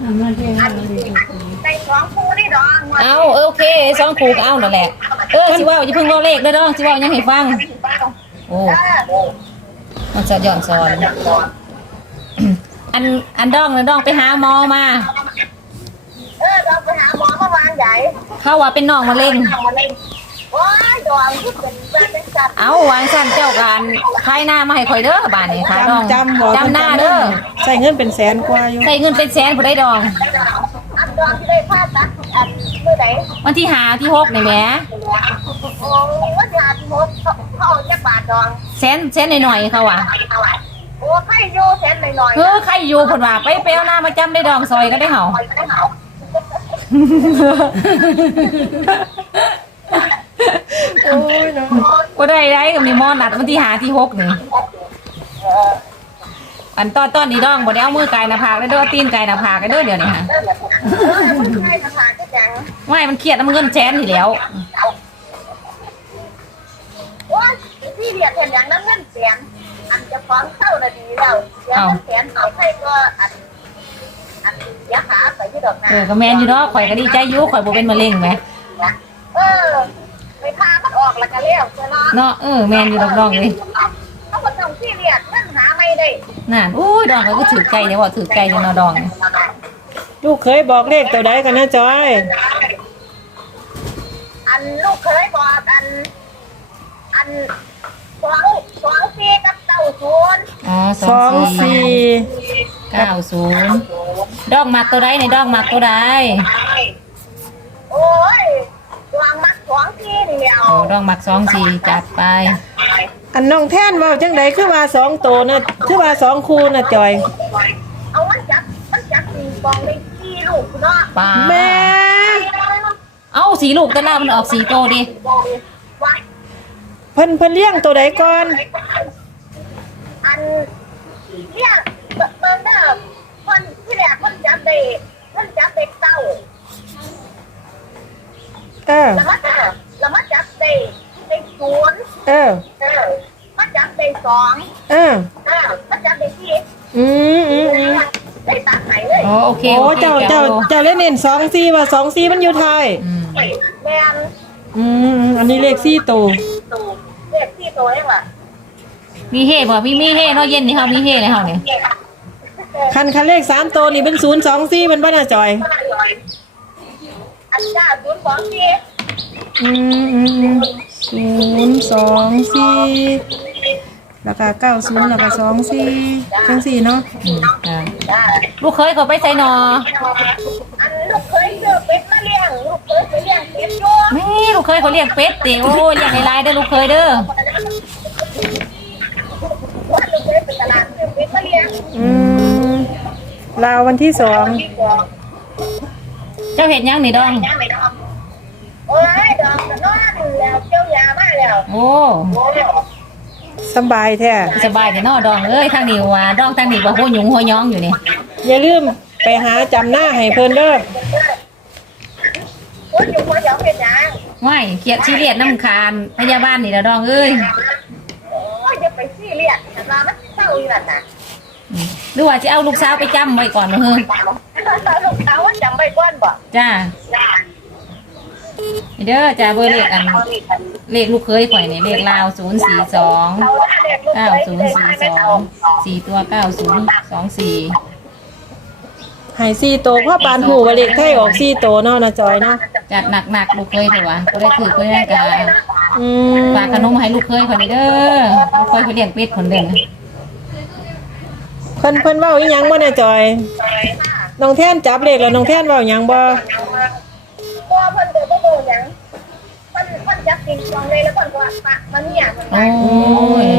ในสองคู่นี่ดองเอาเออโอเคสองครูก็เอานั่นแหละ เออสิเว่าอย่าเพิ่งเว่าเลขเด้อน้องสิเว่ายังให้ฟัง โอ้เออมันจะย้อนสอน อันอันดองนะดองไปหาหมอมา เออเราไปหาหมอเมื่อวานใหญ่เขาว่าเป็นน้องมะเร็งโอ้ยดองที่ เป็นแบบเป็นสัตว์เอาวางสั่นเจ้าการคายหน้ามาให้ข่อยเด้อบ้านนี้ค่ะดองจำจำบอกจำหน้าเด้อใส่เงินเป็นแสนกว่าอยู่ใส่เงินเป็นแสนผู้ได้ดองอันดองที่ได้ผ้าตัดอันเมื่อไหร่วันที่หาที่หกนี่แหมโอ้ยวันยาที่มดเขาเขาจะบาทดองแสนแสนหน่อยๆเขาว่ะโอ้ใครโยเซนหน่อยเออใครอยู่ผลว่าไปเปลวหน้ามาจำได้ดองซอยก็ได้เหาๆไม่เหา โอ้ยเนาะก็ได้ได้กับมีหมอนัดวันที่หาที่หกนี่อันตอนตอนนี้ดองบ่ได้เอามือไกลหน้าผากได้เด้อตีนไกลหน้าผากได้เด้อเดี๋ยวนี้ค่ะเออแบบใครมาทานก็ยังไม่มันเครียดน้ำเงินแสนนี่แหล้วโอ้ยที่เรียกเห็นอย่างนั้นเงินเสียนอันจะฟ้องเข้านาดีแล้วเสียเงินเสียนเอาใครก็อันอันยาขาไปที่ดอกนาเออก็แมนอยู่เนาะข่อยก็ดีใจอยู่ข่อยบ่เป็นมะเร็งไหมเออ แล้วก็เลี้ยวเจ้าเนาะเนาะเออแมนอยู่ดอกดองเลยเขาก็ต้องที่เรียกเงินหาไม่ได้นั่นอุ้ยดองก็ถือใจเนี่ยว่าถือใจเนี่ยเนาะดองลูกเคยบอกเลขตัวใดกันนะจอย อันลูกเคยบอกอัน อันสองสองสี่กับเต้าศูนย์อ๋อสองสี่เก้าศูนย์ดองมักตัวใดในดองมักตัวใดโอ้ยดวงมักสองสี่เดียว โอ้ดองมักสองสี่จัดไปอันน้องแท่นเว่าจังใดคือว่าสองโตวน่ะคือว่าสองคูน่ะจอย เอามันจับมันจับปิงปองได้สี่ลูกเนาะป้าแม่เอ้าสีลูกแต่ละมันออกสีโตดิว่าเพิ่นเพิ่นเลี้ยงตัวใดก่อนอันเนี่ยเบิ่งเด้อคนที่แรกคนจับได้คนจับได้เต้าเออแล้วมันแล้วมันจับได้ได้ ศูนย์เออ เออมันจับได้สองเออ เออมันจับได้สี่อืมอืมอืมได้ตัดไหนเลยโอ้โอเคโอ้โอเคเจ้าเจ้าเจ้าเล่นเน้นสองสี่ว่าสองสี่มันอยู่ไทยอืมแม่นอืมอันนี้เลขสี่ตัวตูเด็กที่ตัวเองว่ะมีเฮ่บ่มีมีเฮ่เนาะเย็นนี่เฮามีเฮ่ในเฮาเนี่ยคันคันเลขสามตัวนี่เป็นศูนย์สองสี่มันบ้าน่ะจอยอันจ้าศูนย์สองสี่อืมอืม ศูนย์สองสี่แล้วก็เก้าศูนย์แล้วก็สองสี่จังสี่เนาะอืมจ้ะจ้าลูกเคยเขาไปใส่นออันลูกเคยเจอเป็ดมาเลี้ยงลูกเคยไปเลี้ยงเป็ดอยู่แม่ลูกเคยเขาเลี้ยงเป็ดติโอ้ยเลี้ยงในลายๆเด้อลูกเคยเด้อว่าลูกเคยไปตลาดซื้อเป็ดมาเลี้ยงอืมลาววันที่สองเจ้าเห็ดหยังนี่ดองโอ้ยดอกกระนอนแล้วเจ้ายามา แล้วโอ้โอ้ยสำบายแท้สบายแต่นอดองเอ้ยทางนี้ว่าดองทางนี้ว่าหัวหยุงหัวย้องอยู่นี่อย่าลืมไปหาจำหน้าให้เพิ่นเด้อโอ้ยอยู่หัวหยองเป็นหยังว่ายเกียดชีเลียดน้ำคานพยาบาลนี่ละดองเอ้ยโอ้ยอย่าไปซีเรียสแต่ว่ามันเศร้าอยู่นั่นน่ะอืมหรือว่าจะเอาลูกสาวไปจำไว้ก่อนเฮ้ยลูกสาวว่าจำไปก้อนบ่จ้า เด้อจ้าเบอร์เลขอันเลขลูกเคยข่อยนี่เลขลาวศูนย์สี่สองเอาละเด็กลูกเก้าเคยศูนได้ย์มาสี่ไม่สอเอางสี่ตัวเก้าศูนย์สองสี่ให้สี่โตวพ่อปานหูว่าเลขไทยออกสี่โตวเนาะนะจอยเนาะจัดหนักๆลูกเคยเถอะวะก็ได้ถือก็ได้กาอืมฝากขนมมาให้ลูกเคยคนนี้เด้อลูกเคยเขาเลี้ยงเป็ดคนเดิมเพิ่นเพิ่นเว้าอีหยังบ่น่ะจอยน้องแท่นจับเลขแล้วน้องแท่นเว้าหยังบ่ พ่อเพิ่นเดินไปดูหยังเพิ่นเพิ่นจับกินกองเลยแล้วเพิ่นก็ว่าปะมันเนี่ยเพิ่นโอ้ว่าย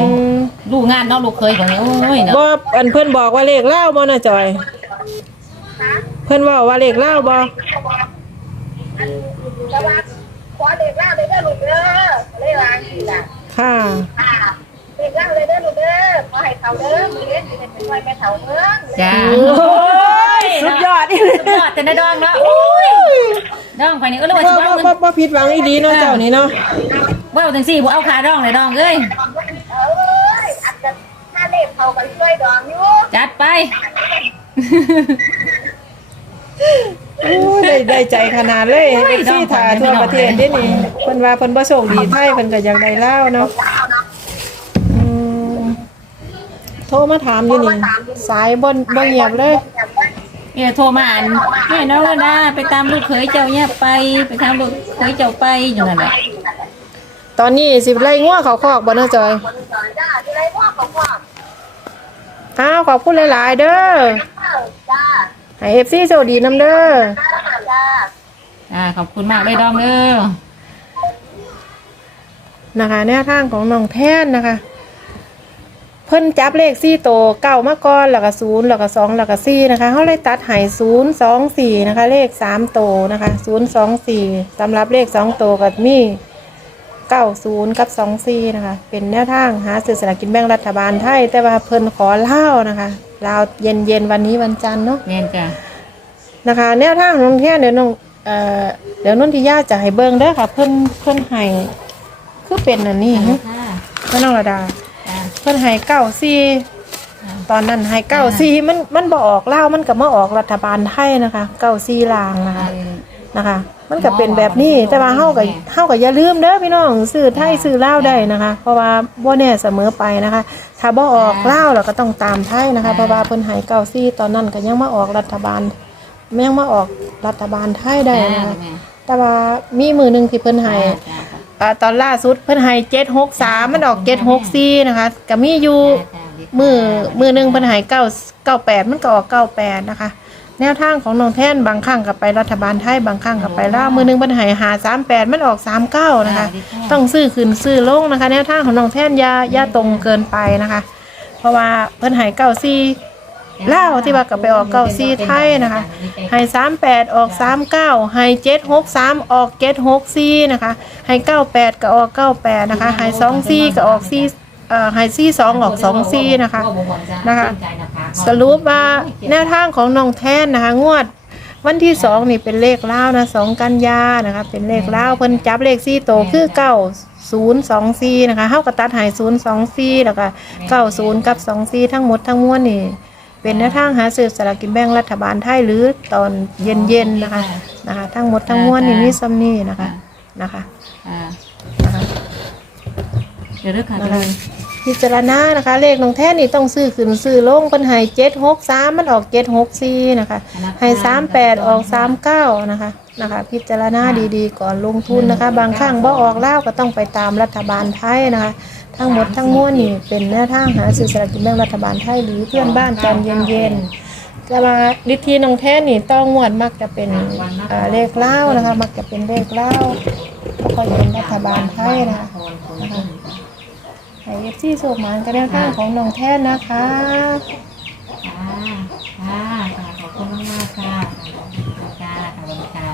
ลูกงานเนาะลูกเคยคนนี้โอ้ยเนาะบ่อันเพิ่นบอกว่าเลขลาวบ่น่ะจอย ฮะเพิ่นเว้าว่าเลขลาวบ่อันแต่ว่าขอเด็กล่าเลยเด้อลูกเด้อเลยว่าสิล่ะค่ะอ่าเด็กล่าเลยเด้อลูกเด้อขอให้เขาเด้อมื้อนี้สิได้เป็นไว้แม่เฒ่าเมืองจ้าโอ้ยสุดยอดอีหลีสุดยอดแต่ในดองเนาะโอ้ย ดองไปนี่เออแล้วว่าบ่สิบ่ว่าบ่บ่ผิดหวังอีหลีเนาะเจ้านี่เนาะว่าจังซี่บ่เอาขาดองเลยดองเอ้ยเอ้ยอาจจะถ้าเลขเขากันช่วยดองอยู่จัดไปอ้ยได้ได้ใจขนาดเลยเอฟซีถ่าทั่วประเทศเด้นี่เพิ่นว่าเพิ่นบ่โชคดีไทยเพิ่นก็อยากได้ลาวเนาะอืมโทรมาถามอยู่นี่สายบ่บ่เงียบเลยเนี่ยโทรมาอ่านแม่น้องนะไปตามลูกเขยเจ้าเนี่ยไป ไปตามลูกเขยเจ้าไปอยู่นั่นแหละตอนนี้สิไล่งัวเขาคอกบ่เนาะจอยจ้าที่ไรว่าของว่าอ้าวขอบคุณหลายๆเด้อจ้าให้ FC โชคดีนํเด้อจ้าอ่าขอบคุณมากเลยดอมเด้อนะคะแนวทางของน้องแท่นนะคะเพิ่นจับเลขสี่โตวเก้ามาก่อนแล้วก็ศูนย์แล้วก็สองแล้วก็สี่นะคะเขาเลยตัดใหายศูนย์สองสี่นะคะ เลขสามโตวนะคะศูนย์สองสี่สำหรับเลขสองโตวกับมีเก้าศูนย์กับสองสี่นะคะ เป็นแนวทางหาซื้อสลากกินแบ่งรัฐบาลไทย แต่ว่าเพิ่นขอเล่านะคะลาวเย็นเย็นๆวันนี้วันจันทร์เนาะแม่นจ้ะนะคะ แนวทางของน้องแท่นเดี๋ยวน้องเอ่อเดี๋ยวนนทิยาจะให้เบิ่งเด้อค่ะ เพิ่นเพิ่นให้คือเป็นอันนี้ฮะค่ะแม่น้องระดาจ้ะ เพิ่นให้เก้าสี่ตอนนั้นให้เก้าสี่มันมันบออกเล่าวมันก็มาออกรัฐบาลไทยนะคะเก้าสี่ลางนะคะ นะคะ มันก็เป็นแบบนี้แต่ว่าเฮาก็เฮาก็อย่าลืมเด้อพี่น้องซื้อไทยซื้อลาวได้นะคะ เพราะว่าบ่แน่เสมอไปนะคะ ถ้าบ่ออกลาวเราก็ต้องตามไทยนะคะ เพราะว่าเพิ่นให้เก้าสี่ตอนนั้นก็ยังมาออกรัฐบาลยังมาออกรัฐบาลไทยได้นะคะแม่แต่ว่ามีมือหนึงที่เพิ่นให้จ้ะ อ่าตอนล่าสุดเพิ่นให้เจ็ดหกสามมันออกเจ็ดหกสี่นะคะก็มีอยู่มือมือหนึ่งเพิ่นให้เก้าเก้าแปดมันก็ออกเก้าแปดนะคะ แนวทางของน้องแท่นบางครั้งกับไปรัฐบาลไทยบางครั้งกับไปล่าวมือหนึ่งเพิ่นให้หาสามแปดมันออกสามเก้านะคะ ต้องซื้อขึ้นซื้อลงนะคะ แนวทางของน้องแท่นอยาอย่าตรงเกินไปนะคะ เพราะว่าเพิ่นให้เก้าสี่ ล่าวที่ว่ากับไปออกเก้าสี่ไทยนะคะให้สามแปดออกสามเก้าให้เจ็ดหกสามออกเจ็ดหกสี่นะคะให้เก้าแปดก็ออกเก้าแปดนะคะให้สองสี่ก็ออกสี่เอ่อให้สี่สองออกสองสี่นะคะ นะคะ สรุปว่าแนวทางของน้องแท่นนะคะ งวด วันที่สองนี่เป็นเลขเล่าวนะสองกันยานะคะ เป็นเลขเล่าวเพิ่นจับเลขสี่โตคือเก้าศูนย์สองสี่นะคะเฮากระตัดหายศูนย์สองสี่แล้วก็เก้าศูนย์กับสองสี่ทั้งหมดทั้งมวลนี่ เป็นแนวทางหาซื้อสลากกินแบ่งรัฐบาลไทยหรือตอนเย็นๆนะคะนะคะ ทั้งหมดทั้งมวลนี่มีซัมนี่นะคะนะคะอ่านะคะเดี๋ยวเลิกค่ะนะคะพิจารณานะคะ เลขน้องแท่นนี่ต้องซื้อขึ้นซื้อลงเป็นให้เจ็ดหกสามมันออกเจ็ดหกสี่นะคะให้สามแปดออกสามเก้านะคะนะคะ พิจารณาดีๆ ก่อนลงทุนนะคะ บางครั้งบ่ออกแล้วก็ต้องไปตามรัฐบาลไทยนะคะ ทั้งหมดทั้งมวลนี่เป็นแนวทางหาซื้อสลากกินแบ่งรัฐบาลไทยหรือเพื่อนบ้านตอนเย็นๆจะมาดิทีนองแท้นี่ต้องงวดมักจะเป็นเอ่อเลขเล่านะคะ มักจะเป็นเลขเล่าแล้วก็เป็นรัฐบาลไทยนะคะนะคะให้เอฟซีสุกมันก็ได้ข้างของน้องแท้นะคะค่ะค่ะขอบคุณมากๆค่ะค่ะขอบคุณค่ะ